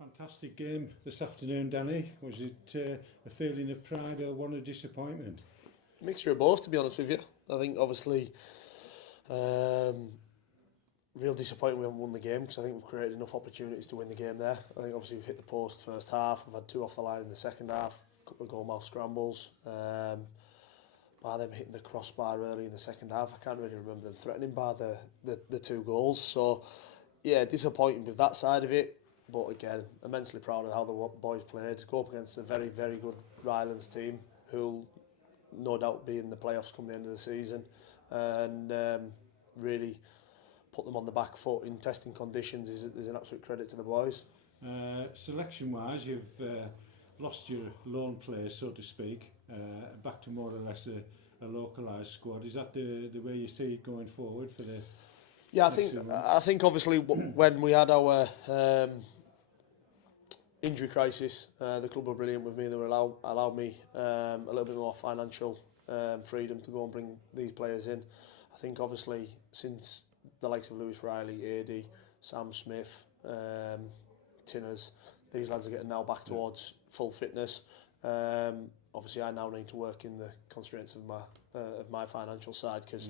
Fantastic game this afternoon, Danny. Was it a feeling of pride or one of disappointment? Mixture of both, to be honest with you. I think obviously real disappointing we haven't won the game because I think we've created enough opportunities to win the game there. I think obviously we've hit the post first half, we've had two off the line in the second half, a couple of goalmouth scrambles. By them hitting the crossbar early in the second half, I can't really remember them threatening by the two goals. So yeah, disappointing with that side of it. But again, immensely proud of how the boys played. Go up against a very, very good Rylands team who'll no doubt be in the playoffs come the end of the season, and really put them on the back foot in testing conditions is an absolute credit to the boys. Selection-wise, you've lost your lone player, so to speak, back to more or less a localised squad. Is that the way you see it going forward for the? Yeah, I think obviously when we had our injury crisis, the club were brilliant with me. They were allowed me a little bit more financial freedom to go and bring these players in. I think obviously since the likes of Lewis Riley, AD, Sam Smith, Tinners, these lads are getting now back towards full fitness. Obviously I now need to work in the constraints of my financial side because,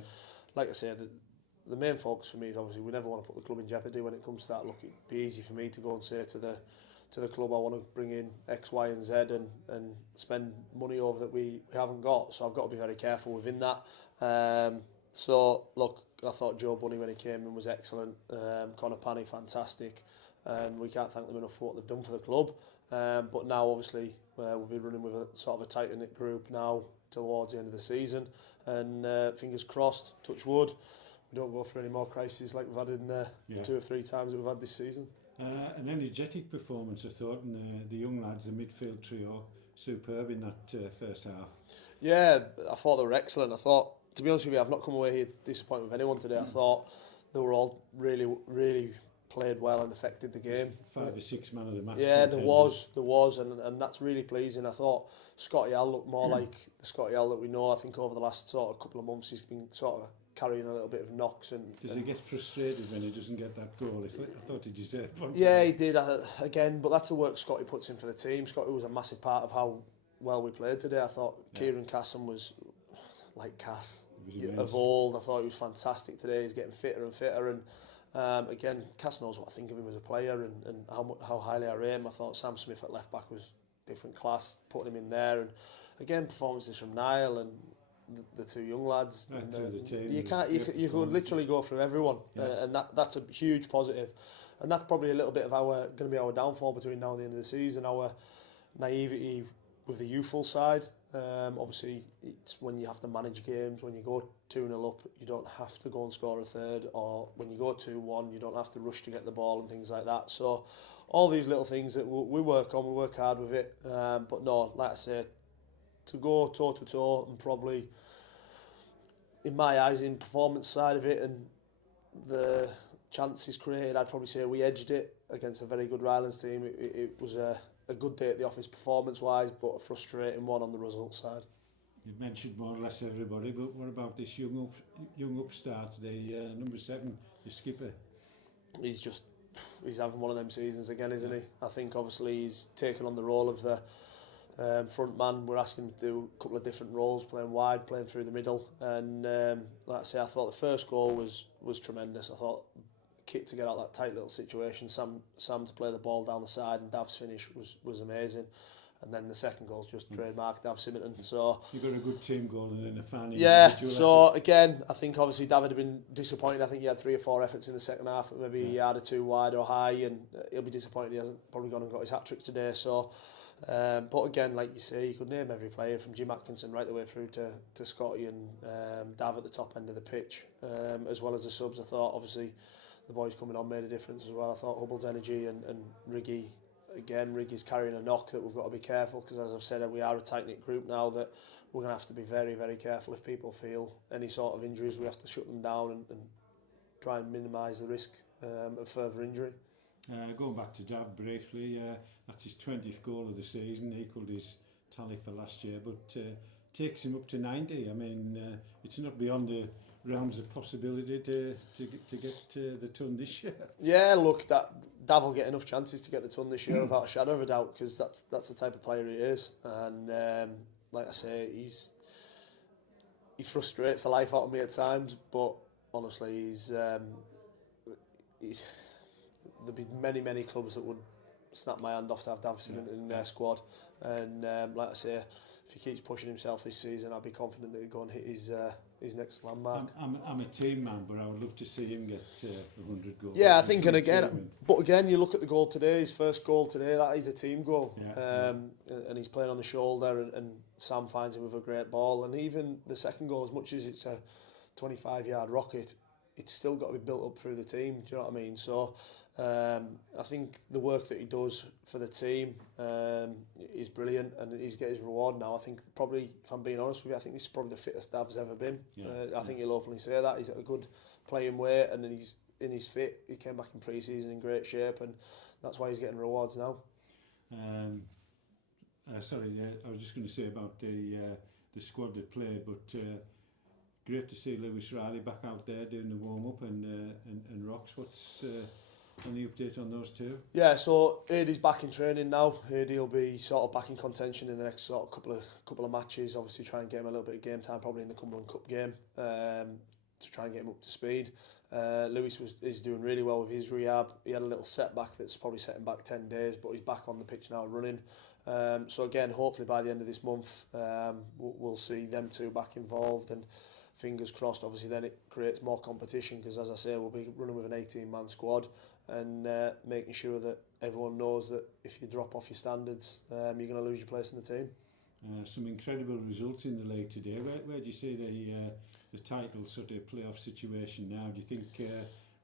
like I say, the main focus for me is obviously we never want to put the club in jeopardy when it comes to that. Look, it'd be easy for me to go and say to the club I want to bring in X, Y and Z and spend money over that we haven't got. So I've got to be very careful within that. So look, I thought Joe Bunny when he came in was excellent. Conor Panny, fantastic. And we can't thank them enough for what they've done for the club. But now obviously we'll be running with a sort of a tight-knit group now towards the end of the season. And fingers crossed, touch wood, we don't go through any more crises like we've had in the 2 or 3 times that we've had this season. An energetic performance, I thought, and the young lads, the midfield trio, superb in that first half. Yeah, I thought they were excellent. I thought, to be honest with you, I've not come away here disappointed with anyone today. I thought they were all really, really played well and affected the game. 5 or 6 man of the match. Yeah, there was, and that's really pleasing. I thought Scotty Al looked more like the Scotty Al that we know. I think over the last sort of couple of months he's been sort of carrying a little bit of knocks. Does he get frustrated when he doesn't get that goal? I thought he deserved one. Yeah, he did again, but that's the work Scotty puts in for the team. Scotty was a massive part of how well we played today. I thought Kieran Casson was like Cass of old. I thought he was fantastic today. He's getting fitter and fitter, and again, Cass knows what I think of him as a player and how highly I rate him. I thought Sam Smith at left back was different class, putting him in there, and again performances from Niall and the two young lads. You could literally go through everyone, and that's a huge positive, and that's probably a little bit of going to be our downfall between now and the end of the season. Our naivety with the youthful side. Obviously, it's when you have to manage games. When you go 2-0 up, you don't have to go and score a third, or when you go 2-1, you don't have to rush to get the ball and things like that. So all these little things that we work on, we work hard with it. But no, like I say, to go toe to toe and probably, in my eyes, in performance side of it and the chances created, I'd probably say we edged it against a very good Rylands team. It was a good day at the office performance-wise, but a frustrating one on the result side. You've mentioned more or less everybody, but what about this young upstart, the number 7, the skipper? He's having one of them seasons again, isn't he? I think obviously he's taken on the role of the front man. We're asking him to do a couple of different roles, playing wide, playing through the middle, and like I say, I thought the first goal was tremendous. I thought Kit to get out that tight little situation, Sam to play the ball down the side, and Dav's finish was amazing. And then the second goal's just trademark Dav Simonton. So you got a good team goal and then a fan. Yeah. So again, I think obviously Dav had been disappointed. I think he had 3 or 4 efforts in the second half. Maybe he had a 2 wide or high, and he'll be disappointed he hasn't probably gone and got his hat trick today. So, but again, like you say, you could name every player from Jim Atkinson right the way through to Scotty and Dav at the top end of the pitch, as well as the subs. I thought obviously the boys coming on made a difference as well. I thought Hubble's energy and Riggy. Again, Riggy's carrying a knock that we've got to be careful because, as I've said, we are a tight-knit group now that we're going to have to be very, very careful. If people feel any sort of injuries, we have to shut them down and try and minimise the risk of further injury. Going back to Dav briefly, that's his 20th goal of the season, equalled his tally for last year, but takes him up to 90. I mean, it's not beyond realms of possibility to get the ton this year? Yeah, look, Dav will get enough chances to get the ton this year without a shadow of a doubt, because that's the type of player he is. And like I say, he frustrates the life out of me at times, but honestly, he's there'd be many clubs that would snap my hand off to have Davison in their squad. And like I say, if he keeps pushing himself this season, I'll be confident that he'll go and hit his next landmark. I'm a team man, but I would love to see him get 100 goals. Yeah, I think, and again, you look at the goal today, his first goal today, that is a team goal. And he's playing on the shoulder, and Sam finds him with a great ball. And even the second goal, as much as it's a 25-yard rocket, it's still got to be built up through the team. Do you know what I mean? So I think the work that he does for the team is brilliant, and he's getting his reward now. I think probably, if I'm being honest with you, I think this is probably the fittest Dav's ever been. I think he'll openly say that. He's at a good playing weight, and then he's fit. He came back in pre-season in great shape, and that's why he's getting rewards now. Sorry, I was just going to say about the squad that played, but great to see Lewis Riley back out there doing the warm-up and Rocks. What's any update on those two? Yeah, so Aidy's back in training now. Aidy will be sort of back in contention in the next sort of couple of matches. Obviously, try and get him a little bit of game time, probably in the Cumberland Cup game, to try and get him up to speed. Lewis is doing really well with his rehab. He had a little setback that's probably set him back 10 days, but he's back on the pitch now running. So again, hopefully by the end of this month, we'll see them two back involved, and fingers crossed, obviously then it creates more competition, because as I say, we'll be running with an 18-man squad, and making sure that everyone knows that if you drop off your standards, you're going to lose your place in the team. Some incredible results in the league today. Where do you see the title sort of playoff situation now? Do you think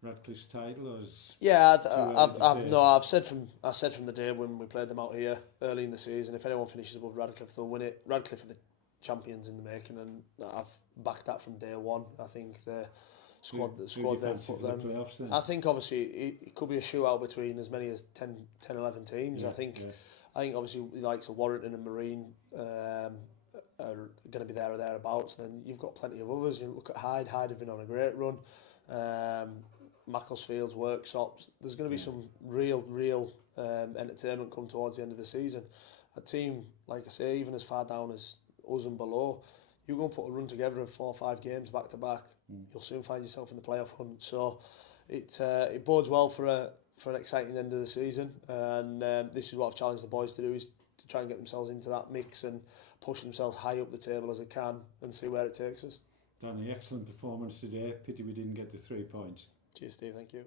Radcliffe's title, or is I've said from the day when we played them out here early in the season, if anyone finishes above Radcliffe, they'll win it. Radcliffe are the champions in the making, and I've backed that from day one. I think the squad they've put them. I think obviously it could be a shootout between as many as 10-11 teams. I think obviously the likes of Warrington and Marine are going to be there or thereabouts, and then you've got plenty of others. You look at Hyde have been on a great run. Macclesfield's, Workshops. There's going to be some real entertainment come towards the end of the season. A team, like I say, even as far down as us and below, you go and put a run together of 4 or 5 games back to back, you'll soon find yourself in the playoff hunt. So it bodes well for an exciting end of the season, and this is what I've challenged the boys to do, is to try and get themselves into that mix and push themselves high up the table as they can, and see where it takes us. Danny, excellent performance today. Pity we didn't get the 3 points. Cheers, Steve. Thank you.